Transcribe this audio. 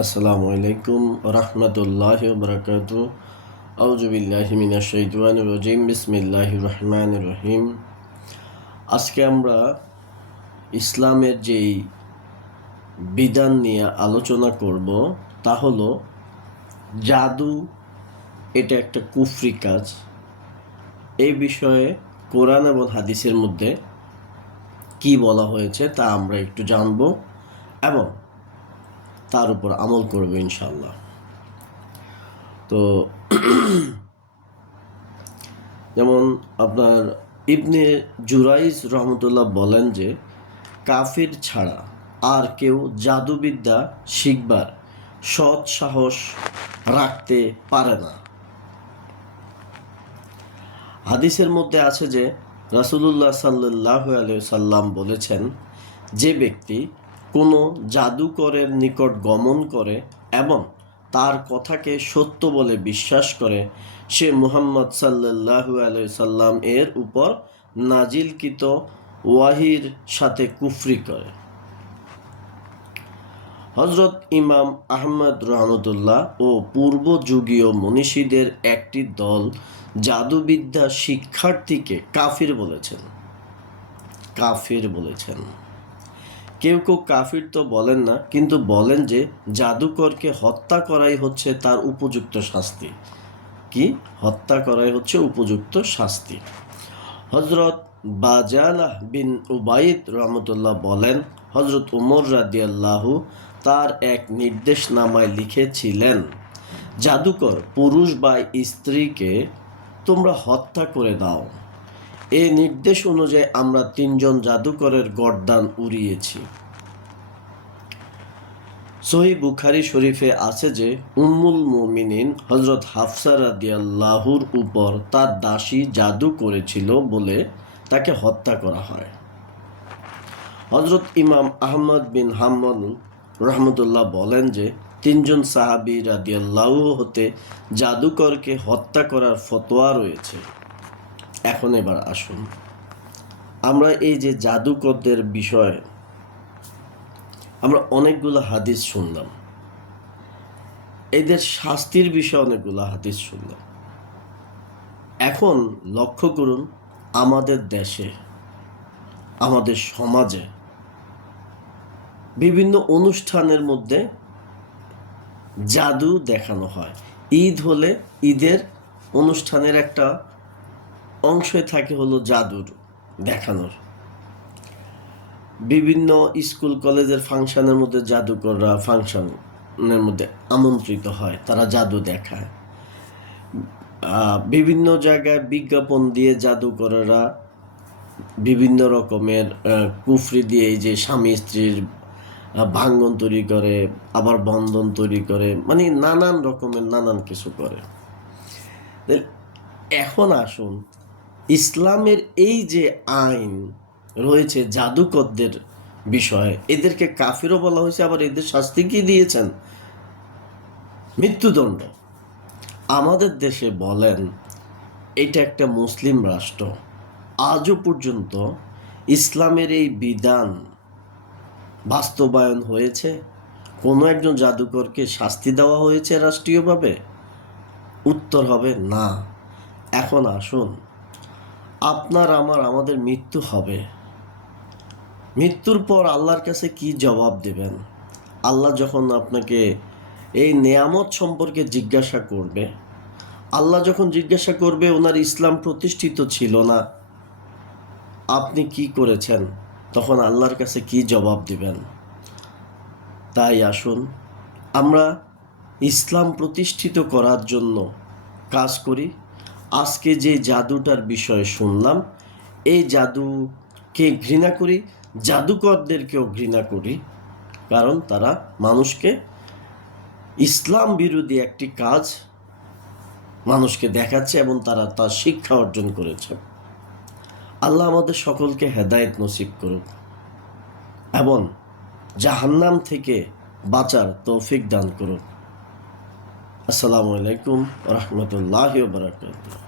আসসালামু আলাইকুম রহমতুল্লাহি ওয়া বারাকাতুহু। আউযু বিল্লাহি মিনাশ শাইতানির রাজিম। বিসমিল্লাহির রহমানির রহিম। আজকে আমরা ইসলামের যেই বিধান নিয়ে আলোচনা করব তা হলো জাদু। এটা একটা কুফরি কাজ। এই বিষয়ে কোরআন এবং হাদিসের মধ্যে কি বলা হয়েছে তা আমরা একটু জানব এবং তার উপর আমল করব ইনশাআল্লাহ। তো যেমন আপনার ইবনে জুরাইজ রহমতুল্লাহ বলেন যে কাফির ছাড়া আর কেউ জাদুবিদ্যা শিখবার সৎ সাহস রাখতে পারে না। হাদিসের মধ্যে আছে যে রাসূলুল্লাহ সাল্লাল্লাহু আলাইহি সাল্লাম বলেছেন, যে ব্যক্তি কোনো জাদুকরের নিকট গমন করে এবং তার কথাকে সত্য বলে বিশ্বাস করে, সে মুহাম্মদ সাল্লাল্লাহু আলাইহি সাল্লাম এর উপর নাজিলকৃত ওয়াহির সাথে কুফরি করে। হজরত ইমাম আহমদ রহমতুল্লাহ ও পূর্বযুগীয় মনীষীদের একটি দল জাদুবিদ্যা শিক্ষার্থীকে কাফির বলেছেন। কেউ কেউ কাফির তো বলেন না, কিন্তু বলেন যে জাদুকরকে হত্যা করাই হচ্ছে তার উপযুক্ত শাস্তি। হত্যা করাই হচ্ছে উপযুক্ত শাস্তি। হজরত বাজালাহ বিন উবাইদ রহমতুল্লাহ বলেন, হজরত উমর রাদিয়াল্লাহু তার এক নির্দেশনামায় লিখেছিলেন, জাদুকর পুরুষ বা স্ত্রীকে তোমরা হত্যা করে দাও। এই নির্দেশ অনুযায়ী আমরা 3 জন জাদুকরের গর্দান উড়িয়েছি। সহিহ বুখারী শরীফে আছে যে উম্মুল মুমিনিন হজরত হাফসা রাদিয়াল্লাহুর উপর তার দাসী জাদু করেছিল বলে তাকে হত্যা করা হয়। হজরত ইমাম আহমদ বিন হাম্বল রহমতুল্লাহ বলেন যে 3 জন সাহাবী রাদিয়াল্লাহু হতে জাদুকরকে হত্যা করার ফতোয়া রয়েছে। এখন এবার আসুন আমরা এই যে জাদুকরদের বিষয়ে আমরা অনেকগুলো হাদিস শুনলাম, এদের শাস্তির বিষয়ে অনেকগুলো হাদিস শুনলাম। এখন লক্ষ্য করুন, আমাদের দেশে, আমাদের সমাজে বিভিন্ন অনুষ্ঠানের মধ্যে জাদু দেখানো হয়। ঈদ হলে ঈদের অনুষ্ঠানের একটা অংশই থাকে হলো জাদুর দেখানোর। বিভিন্ন স্কুল কলেজের ফাংশনের মধ্যে জাদুকররা ফাংশনের মধ্যে আমন্ত্রিত হয়, তারা জাদু দেখায়। বিভিন্ন জায়গায় বিজ্ঞাপন দিয়ে জাদুকরেরা বিভিন্ন রকমের কুফরি দিয়ে, এই যে স্বামী স্ত্রীর ভাঙ্গন তৈরি করে, আবার বন্ধন তৈরি করে, মানে নানান রকমের নানান কিছু করে। এখন আসুন, ইসলামের এই যে আইন রয়েছে জাদুকরদের বিষয়ে, এদেরকে কাফিরও বলা হয়েছে, আবার এদের শাস্তি কি দিয়েছেন? মৃত্যুদণ্ড। আমাদের দেশে বলেন, এটা একটা মুসলিম রাষ্ট্র, আজও পর্যন্ত ইসলামের এই বিধান বাস্তবায়ন হয়েছে? কোনো একজন জাদুকরকে শাস্তি দেওয়া হয়েছে রাষ্ট্রীয়ভাবে? উত্তর হবে না। এখন আসুন, আমাদের মৃত্যু হবে, মৃত্যুর পর আল্লাহর কাছে কি জবাব দেবেন? আল্লাহ যখন আপনাকে এই নেয়ামত সম্পর্কে জিজ্ঞাসা করবে, আল্লাহ যখন জিজ্ঞাসা করবে ওনার ইসলাম প্রতিষ্ঠিত ছিল না, আপনি কি করেছেন, তখন আল্লাহর কাছে কি জবাব দিবেন? তাই আসুন, আমরা ইসলাম প্রতিষ্ঠিত করার জন্য কাজ করি। আজকে যে জাদুটার বিষয়ে শুনলাম, এই জাদুকে ঘৃণা করি, জাদুকরদেরকেও ঘৃণা করি, কারণ তারা মানুষকে ইসলাম বিরোধী একটি কাজ মানুষকে দেখাচ্ছে এবং তারা তার শিক্ষা অর্জন করেছে। আল্লাহ আমাদের সকলকে হেদায়েত নসিব করুক এবং জাহান্নাম থেকে বাঁচার তৌফিক দান করুক। আসসালামু আলাইকুম ওয়া রাহমাতুল্লাহি ওয়া বারাকাতুহু।